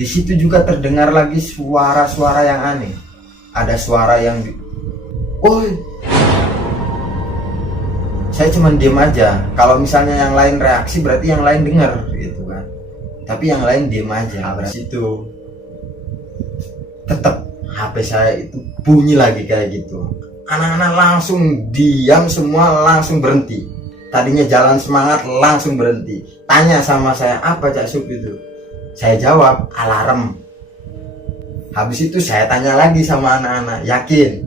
Di situ juga terdengar lagi suara-suara yang aneh. Ada suara yang woi. Saya cuma diem aja. Kalau misalnya yang lain reaksi berarti yang lain dengar gitu kan. Tapi yang lain diem aja. Berarti itu tetap HP saya itu bunyi lagi kayak gitu. Anak-anak langsung diam semua, langsung berhenti. Tadinya jalan semangat langsung berhenti. Tanya sama saya, apa Cak Sup itu? Saya jawab, alarm. Habis itu saya tanya lagi sama anak-anak, yakin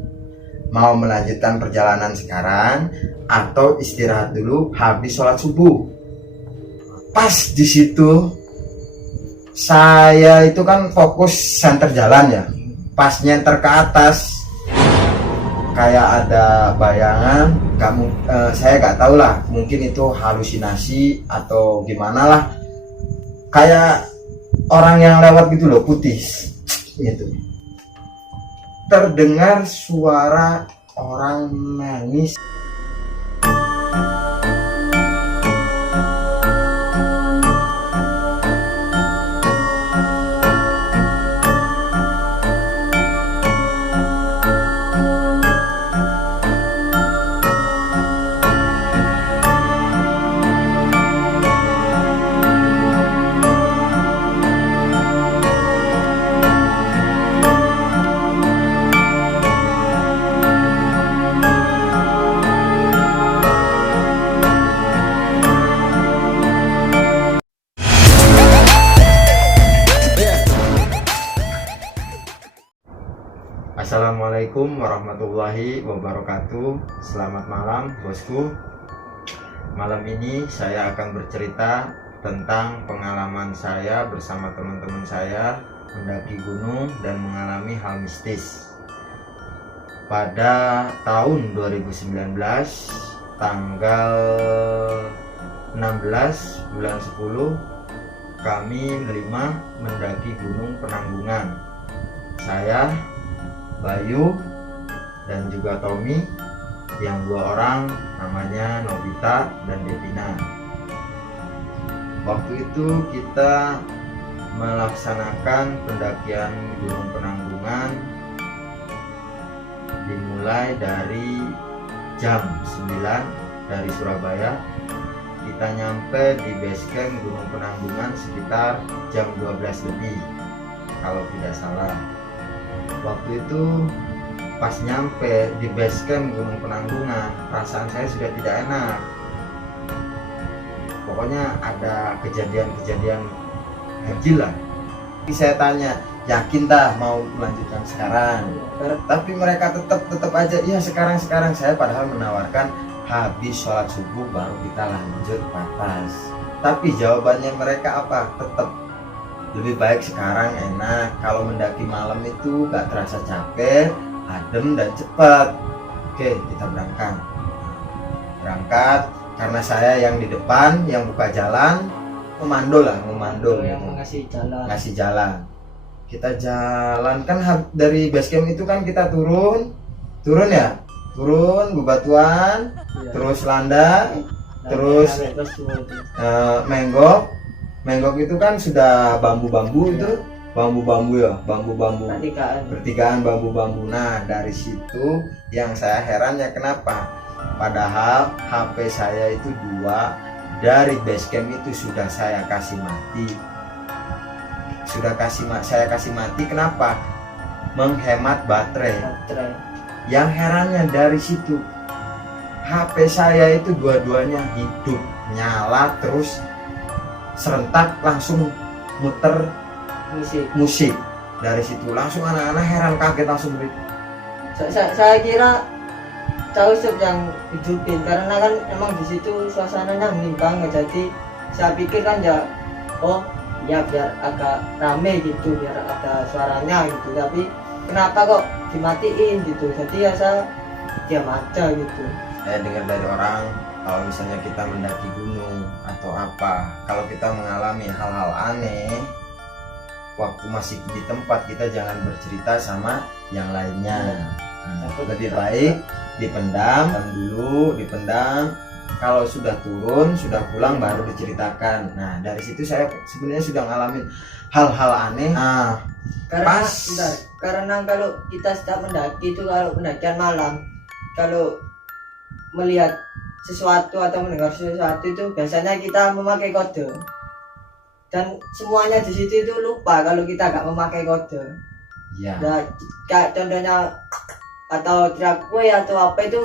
mau melanjutkan perjalanan sekarang atau istirahat dulu habis sholat subuh? Pas di situ saya itu kan fokus senter jalan ya. Pas nyenter ke atas kayak ada bayangan, saya nggak tahu lah, mungkin itu halusinasi atau gimana lah, kayak orang yang lewat gitu loh, putih gitu. Terdengar suara orang nangis. Assalamualaikum warahmatullahi wabarakatuh. Selamat malam bosku. Malam ini saya akan bercerita tentang pengalaman saya bersama teman-teman saya mendaki gunung dan mengalami hal mistis. Pada tahun 2019 tanggal 16 bulan 10 kami berlima mendaki Gunung Penanggungan. Saya, Bayu, dan juga Tommy, yang dua orang namanya Nobita dan Devina. Waktu itu kita melaksanakan pendakian Gunung Penanggungan dimulai dari jam 9 dari Surabaya. Kita nyampe di base camp Gunung Penanggungan sekitar jam 12 lebih kalau tidak salah. Waktu itu pas nyampe di base camp Gunung Penanggungan, perasaan saya sudah tidak enak. Pokoknya ada kejadian-kejadian ganjil lah. Saya tanya, yakin dah mau melanjutkan sekarang? Tapi mereka tetap aja, iya sekarang. Saya padahal menawarkan habis sholat subuh baru kita lanjut ke atas. Tapi jawabannya mereka apa? Tetap lebih baik sekarang, enak. Kalau mendaki malam itu gak terasa capek, adem dan cepat. Oke, kita berangkat karena saya yang di depan, yang buka jalan, ngomando yang gitu. ngasih jalan. Kita jalan kan dari base camp itu kan kita turun bebatuan, terus landang, terus Menggok itu kan sudah bambu-bambu itu, bambu-bambu pertigaan bambu-bambu. Nah dari situ yang saya herannya kenapa, padahal HP saya itu 2 dari base camp itu sudah saya kasih mati. Saya kasih mati kenapa? Menghemat baterai. Yang herannya dari situ, HP saya itu dua-duanya hidup nyala, terus serentak langsung muter musik. Dari situ langsung anak-anak heran, kaget, langsung beri. Saya kira tahu yang hidupin karena kan emang di situ suasananya hening banget, jadi saya pikir kan ya biar agak rame gitu, biar ada suaranya gitu, tapi kenapa kok dimatiin gitu, jadi ya saya diam aja gitu. Saya dengar dari orang, kalau misalnya kita mendaki gunung atau apa, kalau kita mengalami hal-hal aneh waktu masih di tempat, kita jangan bercerita sama yang lainnya. Lebih baik dipendam dulu, kalau sudah turun, sudah pulang baru diceritakan. Nah dari situ saya sebenarnya sudah ngalamin hal-hal aneh. Nah Karena pas bentar, karena kalau kita sedang mendaki itu, kalau pendakian malam, kalau melihat sesuatu atau mendengar sesuatu itu biasanya kita memakai kode, dan semuanya di situ itu lupa kalau kita nggak memakai kode. ya, Nah, kayak contohnya atau teriak "woi" atau apa, itu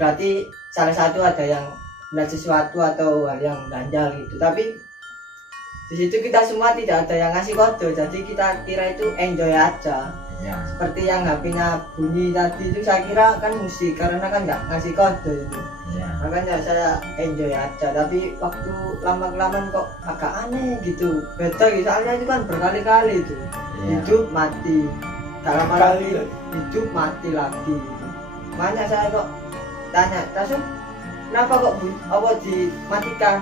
berarti salah satu ada yang melihat sesuatu atau hal yang ganjal gitu. Tapi di situ kita semua tidak ada yang ngasih kode, jadi kita kira itu enjoy aja. ya, Seperti yang HP-nya bunyi tadi itu, saya kira kan musik karena kan nggak ngasih kode itu. ya, Makanya saya enjoy aja. Tapi waktu lama-kelamaan kok agak aneh gitu, beda gitu. Soalnya itu kan berkali-kali itu ya. hidup mati, dalam Kali lagi hidup mati lagi gitu. Makanya saya kok tanya Tasuk, kenapa kok apa dimatikan?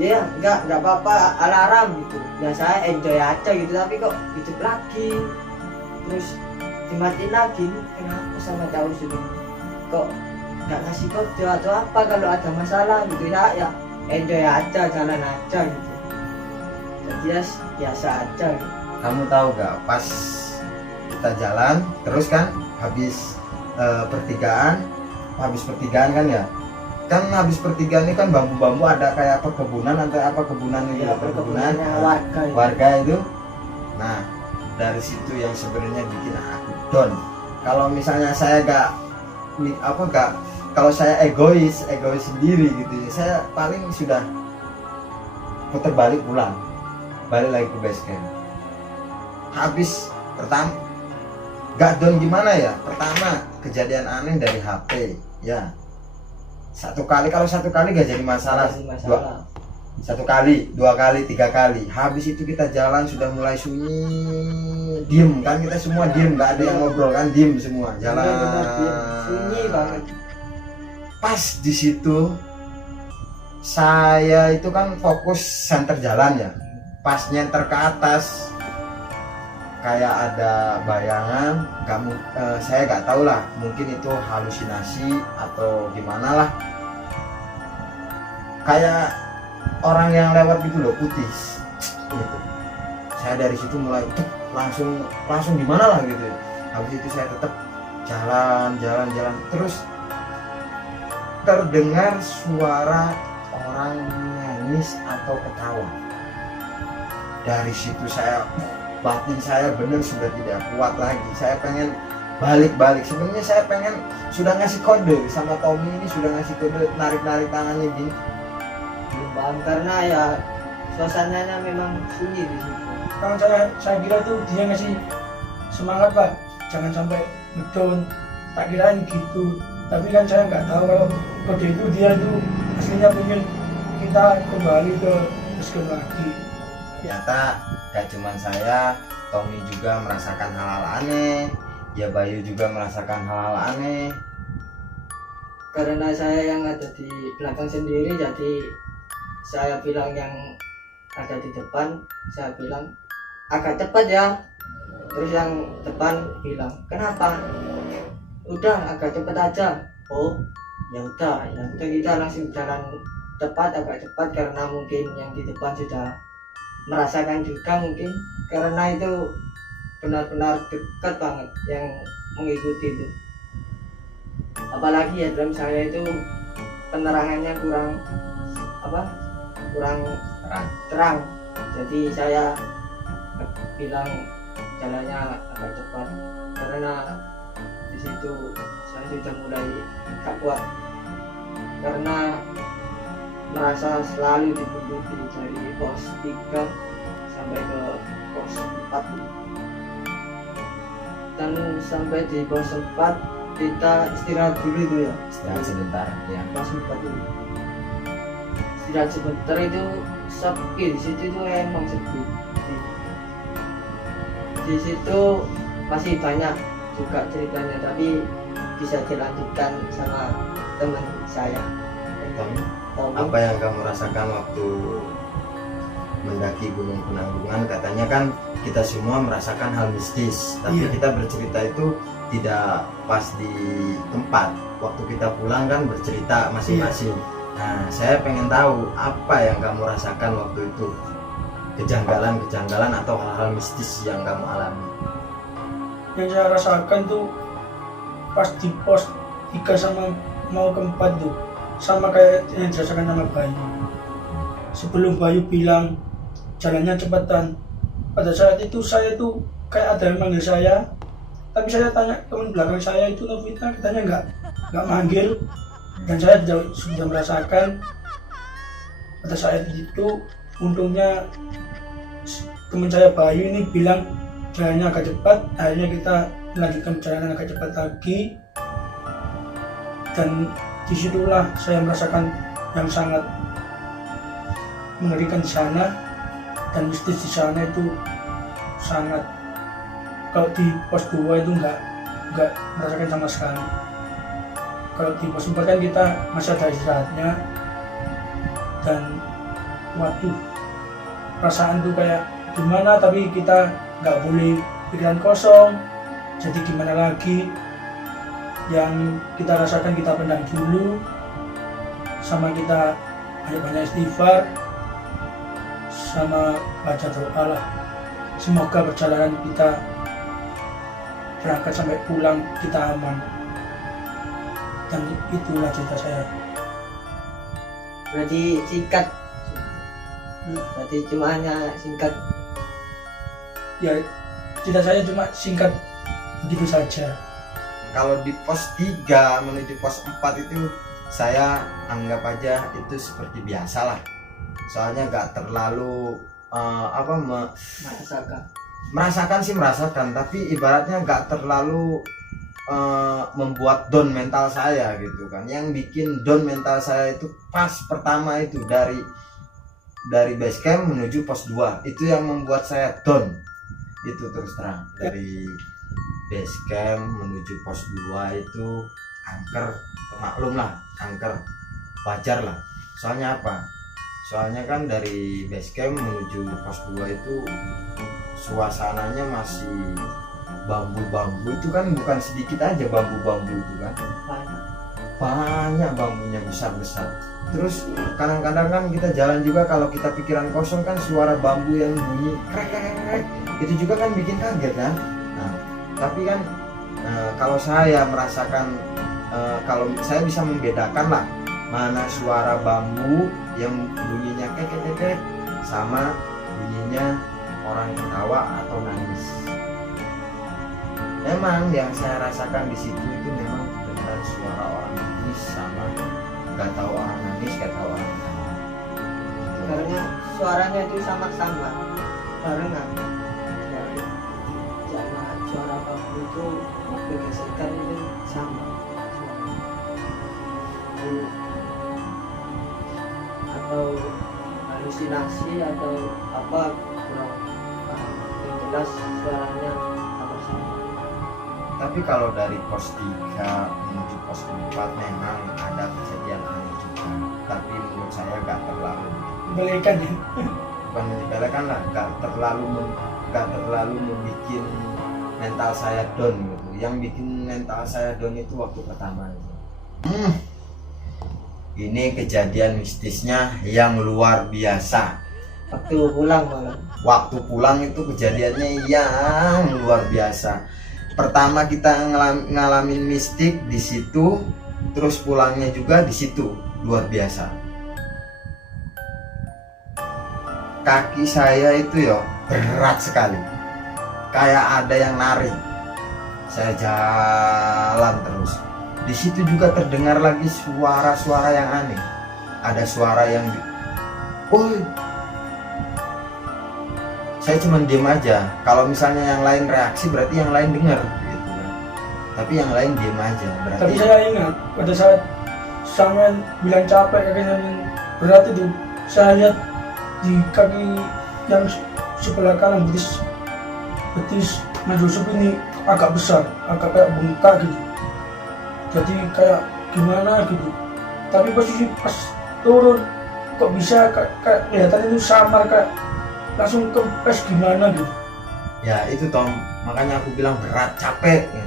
Ya enggak apa-apa, alarm gitu. Ya saya enjoy aja gitu, tapi kok hidup lagi terus dimatiin lagi. Kenapa sama tahu sudah kok nggak ngasih kode atau apa kalau ada masalah gitu? Ya enjoy aja, jalan aja gitu. Jadi ya biasa aja gitu. Kamu tahu gak pas kita jalan terus kan habis pertigaan kan ya, kan habis pertigaan ini kan bambu-bambu ada kayak perkebunan atau apa kebunan itu Ya, perkebunan warga itu. warga itu. Nah dari situ yang sebenarnya bikin aku down. Kalau misalnya saya kalau saya egois sendiri gitu ya, saya paling sudah putar balik pulang, balik lagi ke base camp. Habis pertama gak down gimana ya, pertama kejadian aneh dari HP ya. Kalau satu kali gak jadi masalah, satu kali, dua kali, tiga kali. Habis itu kita jalan sudah mulai sunyi, diem kan, kita semua diem, nggak ada yang ngobrol kan, diem semua jalan. Bener-bener diem, sunyi banget. Pas di situ saya itu kan fokus center jalan ya, pas nyenter ke atas kayak ada bayangan, saya nggak tahu lah, mungkin itu halusinasi atau gimana lah, kayak orang yang lewat gitu loh, putih gitu. Saya dari situ mulai langsung gimana lah gitu. Habis itu saya tetap jalan terus terdengar suara orang nangis atau ketawa. Dari situ batin saya benar sudah tidak kuat lagi. Saya pengen balik. Sebenarnya saya pengen sudah ngasih kode sama Tommy ini, sudah ngasih kode narik tangannya gini. Belum paham karena ya suasananya memang sunyi di situ. Kalau saya kira tuh dia ngasih semangat Pak, jangan sampai ngedown, tak kirain gitu. Tapi kan saya nggak tahu kalau kode itu dia itu aslinya pengen kita kembali ke basecamp lagi. Ternyata gak cuma saya, Tommy juga merasakan hal-hal aneh, ya Bayu juga merasakan hal-hal aneh. Karena saya yang ada di belakang sendiri, jadi saya bilang yang ada di depan, saya bilang agak cepat ya. Terus yang depan bilang, kenapa? Udah agak cepat aja. Oh ya udah kita langsung jalan agak cepat karena mungkin yang di depan sudah merasakan juga, mungkin karena itu benar-benar dekat banget yang mengikuti itu. Apalagi ya dalam saya itu penerangannya kurang terang. Jadi saya bilang jalannya agak cepat karena di situ saya sudah mulai tak kuat karena merasa selalu diikuti dari pos 3 sampai ke pos 4, dan sampai di pos 4 kita istirahat dulu itu ya, Istirahat sebentar ya. pos 4 itu istirahat sebentar, itu sepi di situ, itu emang sepi. Di situ masih banyak juga ceritanya, tapi bisa dilanjutkan sama teman saya. Tommy, Tommy. apa yang kamu rasakan waktu mendaki Gunung Penanggungan? Katanya kan kita semua merasakan hal mistis, tapi Iya. kita bercerita itu tidak pas di tempat. Waktu kita pulang kan bercerita masing-masing. Nah, saya pengen tahu apa yang kamu rasakan waktu itu, kejanggalan-kejanggalan atau hal-hal mistis yang kamu alami. Yang saya rasakan tuh pas di pos 3 sama mau ke 4 tuh sama kayak yang dirasakan sama Bayu. Sebelum Bayu bilang jalannya cepetan, pada saat itu saya tuh kayak ada yang manggil saya, tapi saya tanya teman belakang saya itu Novita, katanya nggak manggil, dan saya sudah merasakan pada saat itu. Untungnya teman saya Bayu ini bilang jalannya agak cepat, akhirnya kita melanjutkan perjalanan agak cepat lagi, dan disitulah saya merasakan yang sangat mengerikan di sana, dan mistis di sana itu sangat, kalau di pos 2 itu nggak merasakan sama sekali. Kalau di pos 4 kan kita masih ada istirahatnya, dan waduh, perasaan tuh kayak gimana, tapi kita nggak boleh pikiran kosong. Jadi gimana lagi, yang kita rasakan kita pendam dulu, sama kita banyak-banyak istighfar, sama baca doa lah. Semoga perjalanan kita berangkat sampai pulang kita aman. Dan itulah cerita saya. Berarti singkat. Berarti cuma hanya singkat. Ya, cerita saya cuma singkat begitu saja. Kalau di pos 3 menuju pos 4 itu saya anggap aja itu seperti biasa lah. Soalnya nggak terlalu Merasakan sih merasakan, tapi ibaratnya nggak terlalu membuat down mental saya gitu kan. Yang bikin down mental saya itu pas pertama itu dari base camp menuju pos 2, itu yang membuat saya down. Itu terus terang, dari base camp menuju pos 2 itu angker, maklum lah, angker, wajar lah. Soalnya apa? Soalnya kan dari base camp menuju pos 2 itu suasananya masih bambu-bambu, itu kan bukan sedikit aja bambu-bambu itu kan, banyak bambunya besar-besar. Terus kadang-kadang kan kita jalan juga, kalau kita pikiran kosong kan suara bambu yang bunyi krek, itu juga kan bikin kaget kan. Nah, tapi kan kalau saya merasakan, kalau saya bisa membedakan lah mana suara bambu yang bunyinya kek sama bunyinya orang ketawa atau nangis. Memang yang saya rasakan di situ itu memang benar suara orang nangis sama nggak tahu orang nangis, nggak tahu orang ketawa. karena suaranya itu sama-sama barengan. Sama suara bambu itu bergesekan itu sama. Atau halusinasi atau apa kurang paham. Yang jelas suaranya sama-sama. Tapi kalau dari pos 3 menuju pos 4 memang ada kejadian aneh juga. Tapi menurut saya nggak terlalu Balikan ya. bukan menyepelekan lah, nggak terlalu membuat mental saya down gitu. Yang bikin mental saya down itu waktu pertama itu. Ini kejadian mistisnya yang luar biasa. Waktu pulang malam. Waktu pulang itu kejadiannya yang luar biasa. Pertama kita ngalamin mistik di situ, terus pulangnya juga di situ, luar biasa. Kaki saya itu ya berat sekali, kayak ada yang narik. Saya jalan terus. Di situ juga terdengar lagi suara-suara yang aneh. Ada suara yang "Oi." Saya cuma diem aja. Kalau misalnya yang lain reaksi berarti yang lain dengar gitu kan. Tapi yang lain diem aja berarti. Tapi saya ingat pada saat sampean bilang capek kakinya berat itu, saya lihat di kaki yang sebelah kanan betis Mas ini agak besar, agak kayak bengkak gitu. Jadi kayak gimana gitu. Tapi posisi pas turun kok bisa kayak kelihatan itu samar, kayak langsung kempes gimana gitu. Ya itu Tom, makanya aku bilang berat capek ya.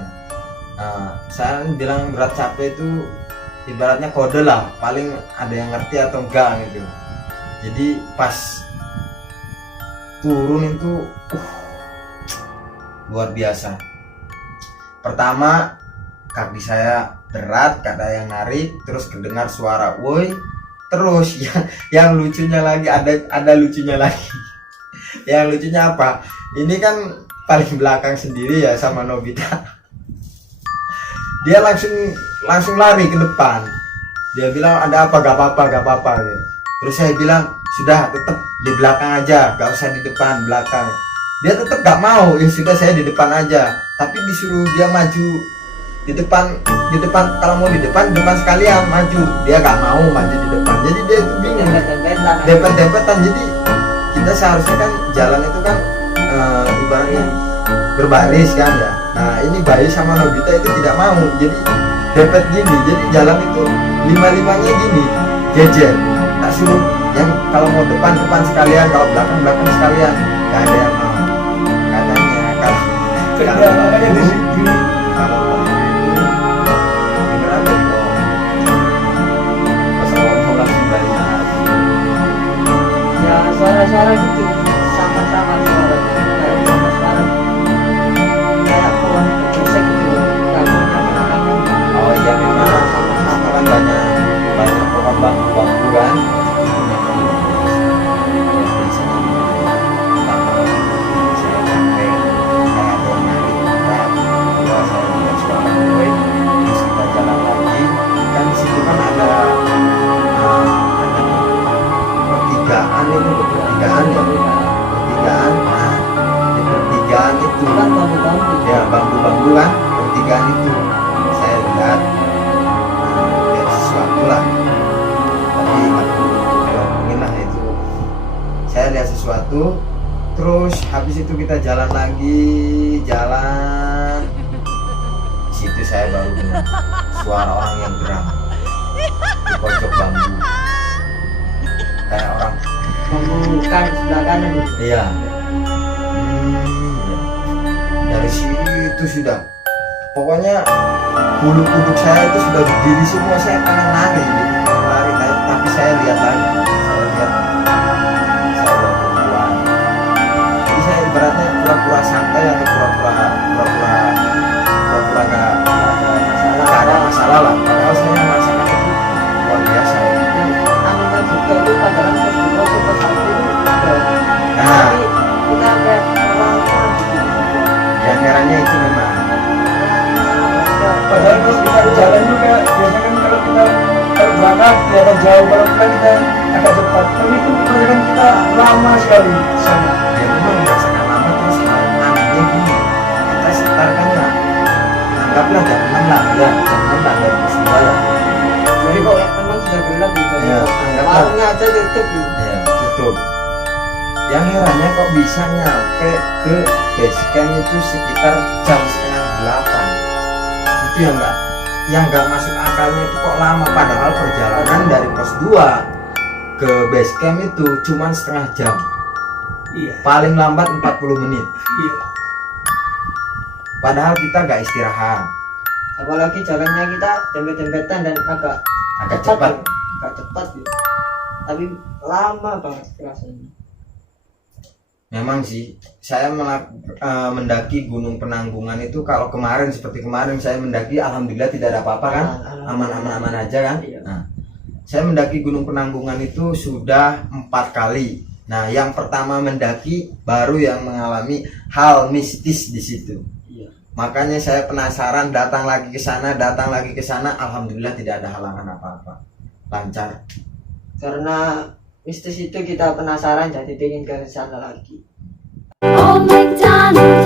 Nah, saya bilang berat capek itu ibaratnya kode lah, paling ada yang ngerti atau enggak gitu. Jadi pas turun itu luar biasa. Pertama kaki saya berat, gak ada yang narik, terus kedengar suara woi. Terus yang lucunya lagi, ada lucunya lagi. Yang lucunya apa? Ini kan paling belakang sendiri ya sama Nobita. Dia langsung lari ke depan. Dia bilang ada apa, gak apa-apa gitu. Terus saya bilang sudah tetap di belakang aja, gak usah di depan, belakang. Dia tetap gak mau, ya sudah saya di depan aja. Tapi disuruh dia maju di depan, kalau mau di depan sekalian maju. Dia gak mau maju di depan, jadi dia itu bingung, dempet-dempetan. Jadi kita seharusnya kan jalan itu kan ibaratnya berbaris kan ya. Nah ini Bayu sama Nobita itu tidak mau, jadi dempet gini. Jadi jalan itu lima-limanya gini, jejer. Tak suruh yang kalau mau depan sekalian, kalau belakang sekalian. Gak ada yang mau katanya. Kalau makanya di sini Ya suara-suara gitu sama-sama suaranya kayak sama sekarang, kayak pohon berisik gitu, ganggunya menanam. oh iya memang sama kan banyak pohon bambu kan. Kan bambu-bambu Ya bambu-bambu kan, pertigaan itu saya lihat lihat sesuatu lah, tapi aku ngomongin lah itu. Saya lihat sesuatu, terus habis itu kita jalan lagi, di situ saya baru dengar suara orang yang geram di pojok bambu, kayak orang bambu kan sebelah kanan gitu. iya. Dari situ sudah, pokoknya bulu kuduk saya itu sudah berdiri semua. Saya pengen lari gitu, tapi saya lihat lagi, saya berpulang. Jadi saya ibaratnya pura-pura santai atau pura-pura nggak ada masalah lah, padahal saya merasakan itu luar biasa. Anu kan juga itu padahal pas dulu itu pas satu itu Nah. tapi kita kayak orang gitu. Yang herannya itu memang padahal pas kita jalan juga biasanya kan kalau kita berangkat kelihatan jauh, kalau pulang kita agak cepat, tapi itu kebanyakan kita lama sekali di sana. ya memang merasakan lama. Terus anehnya gini, kita sekitarkan ya anggaplah jam 6 lah ya, jam 6 lah dari Surabaya. Jadi kok memang sudah gelap gitu. Iya, anggaplah. Warungnya aja tutup gitu. Ya tutup. Yang herannya kok bisa nyampe ke base camp itu sekitar jam setengah 8. Itu yang nggak masuk akalnya itu kok lama, padahal perjalanan dari pos 2 ke base camp itu cuman setengah jam, Iya. paling lambat 40 menit, Iya. padahal kita nggak istirahat. Apalagi jalannya kita dempet-dempetan dan Agak cepat. gitu. Agak cepat gitu. Tapi lama banget rasanya. Memang sih, saya mendaki Gunung Penanggungan itu, kalau kemarin seperti kemarin saya mendaki, alhamdulillah tidak ada apa-apa kan, aman aja kan. Iya. Nah, saya mendaki Gunung Penanggungan itu sudah 4 kali. Nah, yang pertama mendaki baru yang mengalami hal mistis di situ. Iya. Makanya saya penasaran, datang lagi ke sana, alhamdulillah tidak ada halangan apa-apa, lancar. Karena mistis itu kita penasaran jadi pengen ke sana lagi. Old MacDonald